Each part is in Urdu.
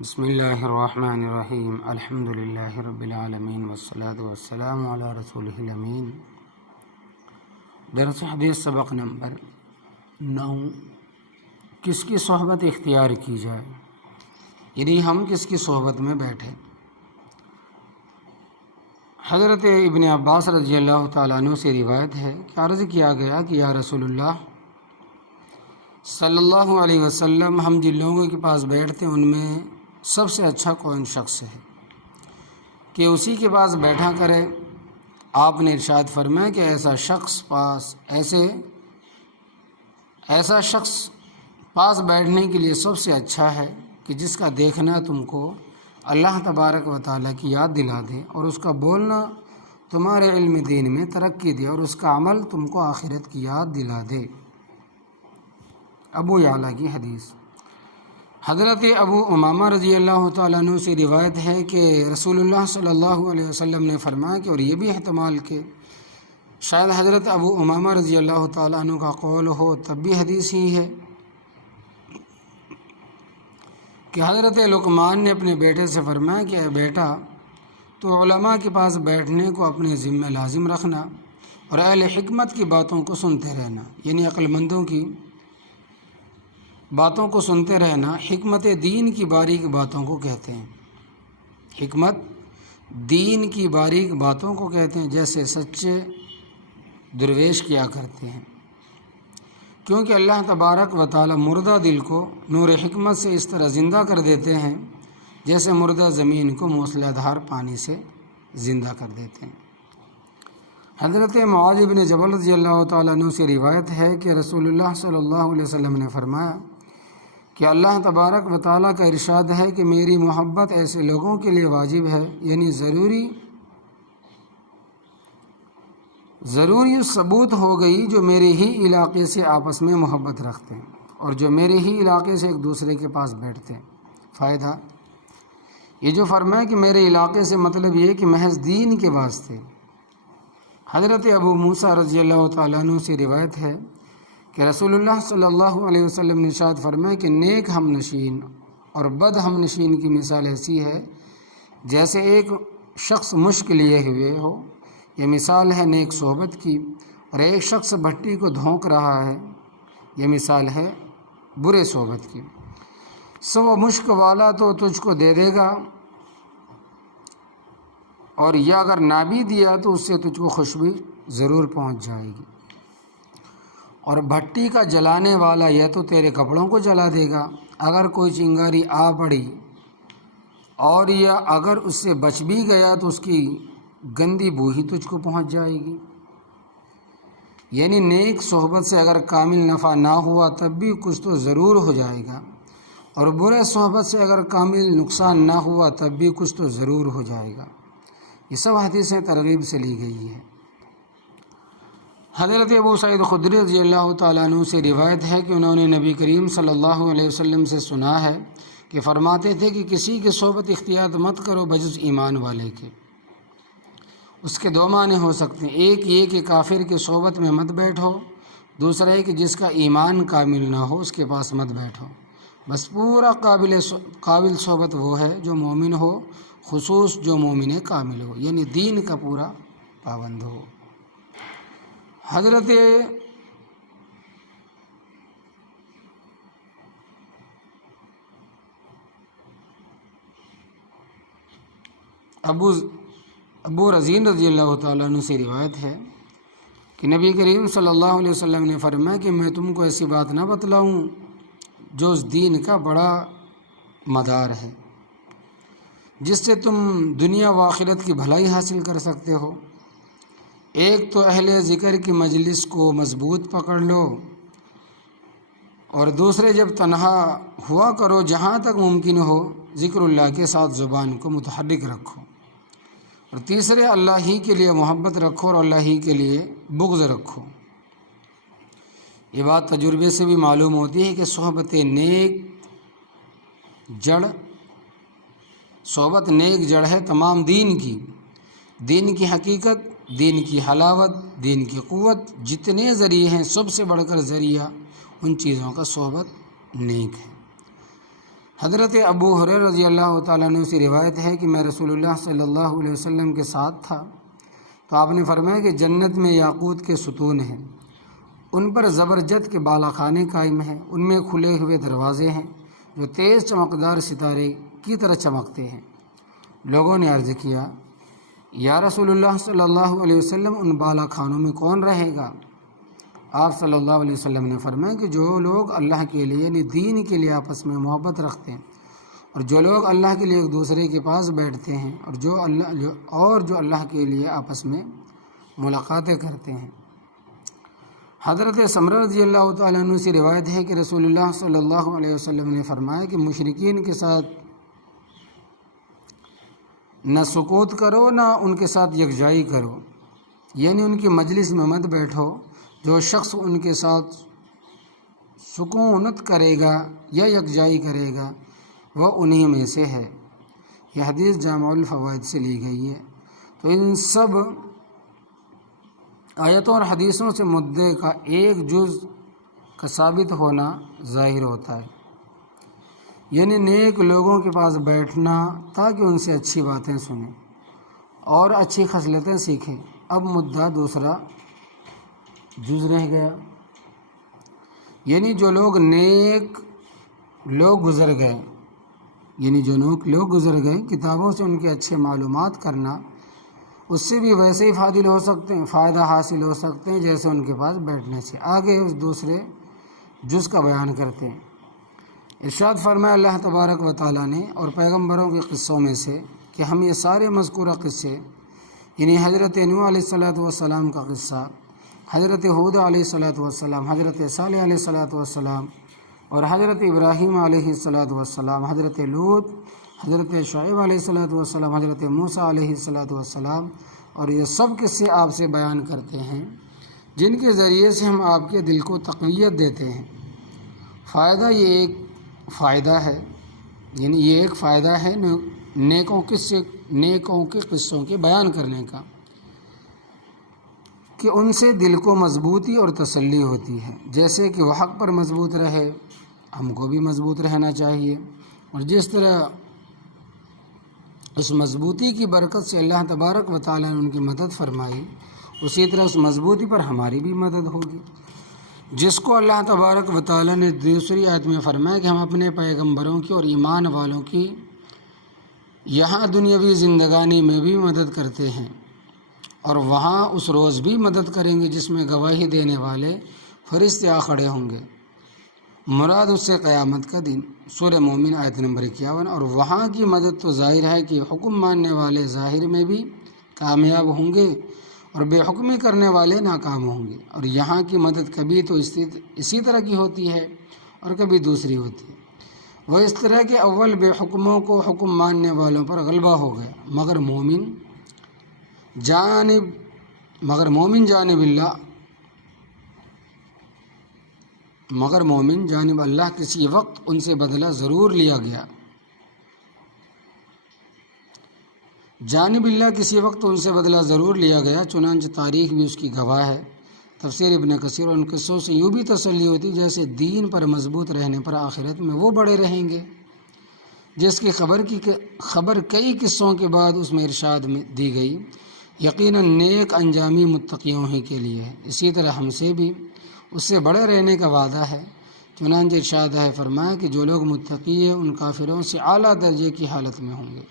بسم اللہ الرحمن الرحیم الحمد للہ رب العالمین والصلاة والسلام علی رسولہ الامین۔ درس حدیث سبق نمبر 9، کس کی صحبت اختیار کی جائے، یعنی ہم کس کی صحبت میں بیٹھیں۔ حضرت ابن عباس رضی اللہ تعالیٰ عنہ سے روایت ہے کہ عرض کیا گیا کہ یا رسول اللہ صلی اللہ علیہ وسلم، ہم جن لوگوں کے پاس بیٹھتے ہیں ان میں سب سے اچھا کون شخص ہے کہ اسی کے پاس بیٹھا کرے۔ آپ نے ارشاد فرمایا کہ ایسا شخص پاس بیٹھنے کے لیے سب سے اچھا ہے کہ جس کا دیکھنا تم کو اللہ تبارک و تعالیٰ کی یاد دلا دے، اور اس کا بولنا تمہارے علم دین میں ترقی دے، اور اس کا عمل تم کو آخرت کی یاد دلا دے۔ ابو یعلا کی حدیث۔ حضرت ابو امامہ رضی اللہ تعالیٰ عنہ سے روایت ہے کہ رسول اللہ صلی اللہ علیہ وسلم نے فرمایا کہ، اور یہ بھی احتمال کہ شاید حضرت ابو امامہ رضی اللہ تعالیٰ عنہ کا قول ہو، تب بھی حدیث ہی ہے، کہ حضرت لقمان نے اپنے بیٹے سے فرمایا کہ اے بیٹا، تو علماء کے پاس بیٹھنے کو اپنے ذمہ لازم رکھنا اور اہل حکمت کی باتوں کو سنتے رہنا، یعنی عقل مندوں کی باتوں کو سنتے رہنا۔ حکمت دین کی باریک باتوں کو کہتے ہیں، حکمت دین کی باریک باتوں کو کہتے ہیں، جیسے سچے درویش کیا کرتے ہیں، کیونکہ اللہ تبارک و تعالی مردہ دل کو نور حکمت سے اس طرح زندہ کر دیتے ہیں جیسے مردہ زمین کو موسلا دھار پانی سے زندہ کر دیتے ہیں۔ حضرت معاذ بن جبل رضی اللہ تعالیٰ عنہ سے روایت ہے کہ رسول اللہ صلی اللہ علیہ وسلم نے فرمایا کہ اللہ تبارک و تعالیٰ کا ارشاد ہے کہ میری محبت ایسے لوگوں کے لیے واجب ہے، یعنی ضروری ثبوت ہو گئی، جو میرے ہی علاقے سے آپس میں محبت رکھتے ہیں اور جو میرے ہی علاقے سے ایک دوسرے کے پاس بیٹھتے ہیں۔ فائدہ یہ جو فرمایا کہ میرے علاقے سے، مطلب یہ کہ محض دین کے واسطے۔ حضرت ابو موسیٰ رضی اللہ تعالیٰ عنہ سے روایت ہے کہ رسول اللہ صلی اللہ علیہ وسلم نے ارشاد فرمایا کہ نیک ہم نشین اور بد ہم نشین کی مثال ایسی ہے جیسے ایک شخص مشک لیے ہوئے ہو، یہ مثال ہے نیک صحبت کی، اور ایک شخص بھٹی کو دھونک رہا ہے، یہ مثال ہے برے صحبت کی۔ وہ مشک والا تو تجھ کو دے دے گا، اور یا اگر نہ بھی دیا تو اس سے تجھ کو خوشبو ضرور پہنچ جائے گی، اور بھٹی کا جلانے والا یا تو تیرے کپڑوں کو جلا دے گا اگر کوئی چنگاری آ پڑی، اور یا اگر اس سے بچ بھی گیا تو اس کی گندی بو ہی تجھ کو پہنچ جائے گی۔ یعنی نیک صحبت سے اگر کامل نفع نہ ہوا تب بھی کچھ تو ضرور ہو جائے گا، اور برے صحبت سے اگر کامل نقصان نہ ہوا تب بھی کچھ تو ضرور ہو جائے گا۔ یہ سب حدیثیں ترغیب سے لی گئی ہیں۔ حضرت ابو سعید خدری رضی اللہ تعالیٰ عنہ سے روایت ہے کہ انہوں نے نبی کریم صلی اللہ علیہ وسلم سے سنا ہے کہ فرماتے تھے کہ کسی کی صحبت اختیار مت کرو بجز ایمان والے کے۔ اس کے دو معنی ہو سکتے ہیں، ایک یہ کہ کافر کی صحبت میں مت بیٹھو، دوسرا ہے کہ جس کا ایمان کامل نہ ہو اس کے پاس مت بیٹھو۔ بس پورا قابل صحبت وہ ہے جو مومن ہو، خصوص جو مومن کامل ہو، یعنی دین کا پورا پابند ہو۔ حضرت ابو رزین رضی اللہ تعالیٰ عنہ سے روایت ہے کہ نبی کریم صلی اللہ علیہ وسلم نے فرمایا کہ میں تم کو ایسی بات نہ بتلاؤں جو اس دین کا بڑا مدار ہے، جس سے تم دنیا و آخرت کی بھلائی حاصل کر سکتے ہو۔ ایک تو اہل ذکر کی مجلس کو مضبوط پکڑ لو، اور دوسرے جب تنہا ہوا کرو جہاں تک ممکن ہو ذکر اللہ کے ساتھ زبان کو متحرک رکھو، اور تیسرے اللہ ہی کے لیے محبت رکھو اور اللہ ہی کے لیے بغض رکھو۔ یہ بات تجربے سے بھی معلوم ہوتی ہے کہ صحبت نیک جڑ ہے تمام دین کی حقیقت، دین کی حلاوت، دین کی قوت، جتنے ذریعے ہیں سب سے بڑھ کر ذریعہ ان چیزوں کا صحبت نیک ہے۔ حضرت ابو ہریرہ رضی اللہ تعالیٰ عنہ سے روایت ہے کہ میں رسول اللہ صلی اللہ علیہ وسلم کے ساتھ تھا تو آپ نے فرمایا کہ جنت میں یاقوت کے ستون ہیں، ان پر زبرجد کے بالا خانے قائم ہیں، ان میں کھلے ہوئے دروازے ہیں جو تیز چمکدار ستارے کی طرح چمکتے ہیں۔ لوگوں نے عرض کیا یا رسول اللہ صلی اللہ علیہ وسلم ان بالا خانوں میں کون رہے گا؟ آپ صلی اللہ علیہ وسلم نے فرمایا کہ جو لوگ اللہ کے لیے یعنی دین کے لیے آپس میں محبت رکھتے ہیں اور جو لوگ اللہ کے لیے ایک دوسرے کے پاس بیٹھتے ہیں اور جو اللہ کے لیے آپس میں ملاقاتیں کرتے ہیں۔ حضرت سمرہ رضی اللہ تعالیٰ عنہ سے روایت ہے کہ رسول اللہ صلی اللہ علیہ وسلم نے فرمایا کہ مشرکین کے ساتھ نہ سکوت کرو نہ ان کے ساتھ یکجائی کرو، یعنی ان کی مجلس میں مت بیٹھو۔ جو شخص ان کے ساتھ سکونت کرے گا یا یکجائی کرے گا وہ انہی میں سے ہے۔ یہ حدیث جامع الفوائد سے لی گئی ہے۔ تو ان سب آیتوں اور حدیثوں سے مدعے کا ایک جز کا ثابت ہونا ظاہر ہوتا ہے، یعنی نیک لوگوں کے پاس بیٹھنا تاکہ ان سے اچھی باتیں سنیں اور اچھی خصلتیں سیکھیں۔ اب مدعا دوسرا جز رہ گیا، یعنی جو لوگ نیک لوگ گزر گئے کتابوں سے ان کے اچھے معلومات کرنا، اس سے بھی ویسے ہی فائدہ حاصل ہو سکتے ہیں جیسے ان کے پاس بیٹھنے سے۔ آگے اس دوسرے جز کا بیان کرتے ہیں۔ ارشاد فرمایا اللہ تبارک و تعالیٰ نے اور پیغمبروں کے قصوں میں سے کہ ہم یہ سارے مذکورہ قصے یعنی حضرت نوح علیہ الصلاۃ والسلام کا قصہ، حضرت ہود علیہ الصلاۃ والسلام، حضرت صالح علیہ الصلاۃ والسلام اور حضرت ابراہیم علیہ الصلاۃ والسلام، حضرت لوط، حضرت شعیب علیہ الصلاۃ والسلام، حضرت موسیٰ علیہ الصلاۃ والسلام، اور یہ سب قصے آپ سے بیان کرتے ہیں جن کے ذریعے سے ہم آپ کے دل کو تقویت دیتے ہیں۔ یہ ایک فائدہ ہے نیکوں کے قصوں کے بیان کرنے کا کہ ان سے دل کو مضبوطی اور تسلی ہوتی ہے، جیسے کہ وہ حق پر مضبوط رہے، ہم کو بھی مضبوط رہنا چاہیے، اور جس طرح اس مضبوطی کی برکت سے اللہ تبارک و تعالیٰ نے ان کی مدد فرمائی، اسی طرح اس مضبوطی پر ہماری بھی مدد ہوگی، جس کو اللہ تبارک و تعالیٰ نے دوسری آیت میں فرمایا کہ ہم اپنے پیغمبروں کی اور ایمان والوں کی یہاں دنیاوی زندگانی میں بھی مدد کرتے ہیں اور وہاں اس روز بھی مدد کریں گے جس میں گواہی دینے والے فرشتے آ کھڑے ہوں گے۔ مراد اس سے قیامت کا دن، سورہ مومن آیت نمبر 51۔ اور وہاں کی مدد تو ظاہر ہے کہ حکم ماننے والے ظاہر میں بھی کامیاب ہوں گے اور بے حکمی کرنے والے ناکام ہوں گے، اور یہاں کی مدد کبھی تو اسی طرح کی ہوتی ہے اور کبھی دوسری ہوتی ہے۔ وہ اس طرح کہ اول بے حکموں کو حکم ماننے والوں پر غلبہ ہو گیا، مگر مومن جانب اللہ کسی وقت ان سے بدلہ ضرور لیا گیا، چنانچہ تاریخ بھی اس کی گواہ ہے۔ تفسیر ابن کثیر اور ان قصوں سے یوں بھی تسلی ہوتی جیسے دین پر مضبوط رہنے پر آخرت میں وہ بڑے رہیں گے جس کی خبر کئی قصوں کے بعد اس میں ارشاد میں دی گئی، یقیناً نیک انجامی متقیوں ہی کے لیے ہے، اسی طرح ہم سے بھی اس سے بڑے رہنے کا وعدہ ہے۔ چنانچہ ارشاد ہے فرمایا کہ جو لوگ متقی ہیں ان کافروں سے اعلیٰ درجے کی حالت میں ہوں گے۔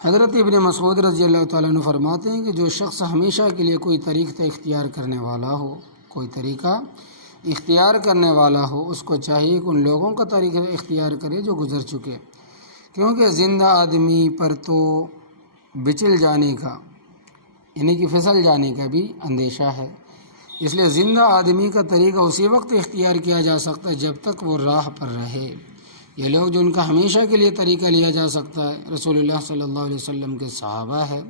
حضرت ابن مسعود رضی اللہ تعالیٰ عنہ فرماتے ہیں کہ جو شخص ہمیشہ کے لیے کوئی طریقہ اختیار کرنے والا ہو اس کو چاہیے کہ ان لوگوں کا طریقہ اختیار کرے جو گزر چکے، کیونکہ زندہ آدمی پر تو بچل جانے کا یعنی کہ پھسل جانے کا بھی اندیشہ ہے، اس لیے زندہ آدمی کا طریقہ اسی وقت اختیار کیا جا سکتا ہے جب تک وہ راہ پر رہے۔ یہ لوگ جو ان کا ہمیشہ کے لیے طریقہ لیا جا سکتا ہے رسول اللہ صلی اللہ علیہ وسلم کے صحابہ ہے۔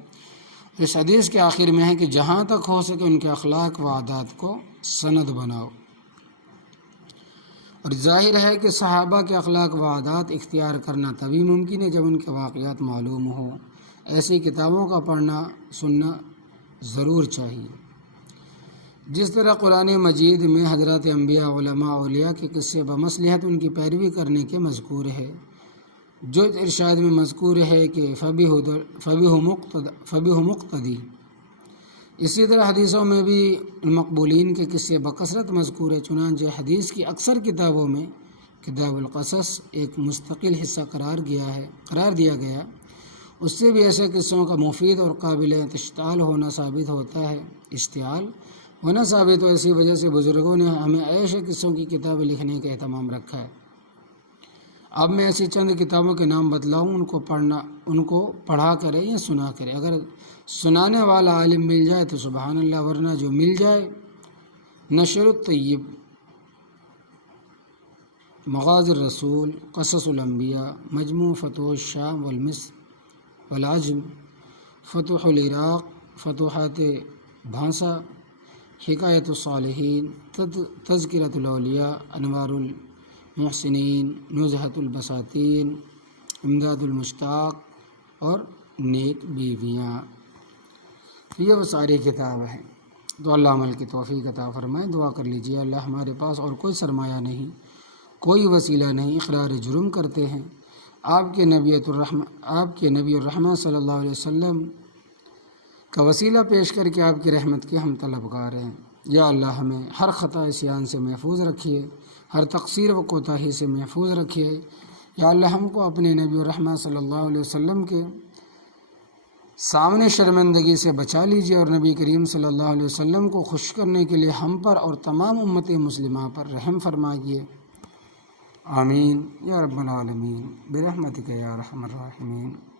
اس حدیث کے آخر میں ہے کہ جہاں تک ہو سکے ان کے اخلاق و عادات کو سند بناؤ، اور ظاہر ہے کہ صحابہ کے اخلاق و عادات اختیار کرنا تبھی ممکن ہے جب ان کے واقعات معلوم ہوں۔ ایسی کتابوں کا پڑھنا سننا ضرور چاہیے۔ جس طرح قرآن مجید میں حضرات انبیاء، علماء، اولیاء کے قصے بمصلحت ان کی پیروی کرنے کے مذکور ہے، جو ارشاد میں مذکور ہے کہ فبہ مقتدی، اسی طرح حدیثوں میں بھی مقبولین کے قصے بکثرت مذکور ہے۔ چنانچہ حدیث کی اکثر کتابوں میں کتاب القصص ایک مستقل حصہ قرار دیا گیا، اس سے بھی ایسے قصوں کا مفید اور قابل اشتعال ہونا ثابت ہوتا ہے۔ اسی وجہ سے بزرگوں نے ہمیں ایسے قصوں کی کتابیں لکھنے کا اہتمام رکھا ہے۔ اب میں ایسی چند کتابوں کے نام بتلاؤں، ان کو پڑھا کرے یا سنا کرے۔ اگر سنانے والا عالم مل جائے تو سبحان اللہ، ورنہ جو مل جائے، نشر الطیب، مغازی الرسول، قصص الانبیاء، مجموع فتوح الشام والمصر والعجم، فتوح العراق، فتوحات بھانسا، حکایت الصالحین، تذکرۃ الاولیاء، انوار المحسنین، نزہۃ البساتین، امداد المشتاق اور نیک بیویاں، یہ وہ ساری کتاب ہیں۔ تو اللہ عمل کی توفیق عطا فرمائے۔ دعا کر لیجیے، اللہ ہمارے پاس اور کوئی سرمایہ نہیں، کوئی وسیلہ نہیں، اقرار جرم کرتے ہیں، آپ کے نبی الرحمہ صلی اللہ علیہ وسلم کا وسیلہ پیش کر کے آپ کی رحمت کے ہم طلبگار ہیں۔ یا اللہ ہمیں ہر خطا عصیان سے محفوظ رکھیے، ہر تقصیر و کوتاہی سے محفوظ رکھیے۔ یا اللہ ہم کو اپنے نبی الرحمہ صلی اللہ علیہ وسلم کے سامنے شرمندگی سے بچا لیجیے، اور نبی کریم صلی اللہ علیہ وسلم کو خوش کرنے کے لیے ہم پر اور تمام امت مسلمہ پر رحم فرمائیے۔ آمین یا رب العالمین برحمتک یا ارحم الراحمین۔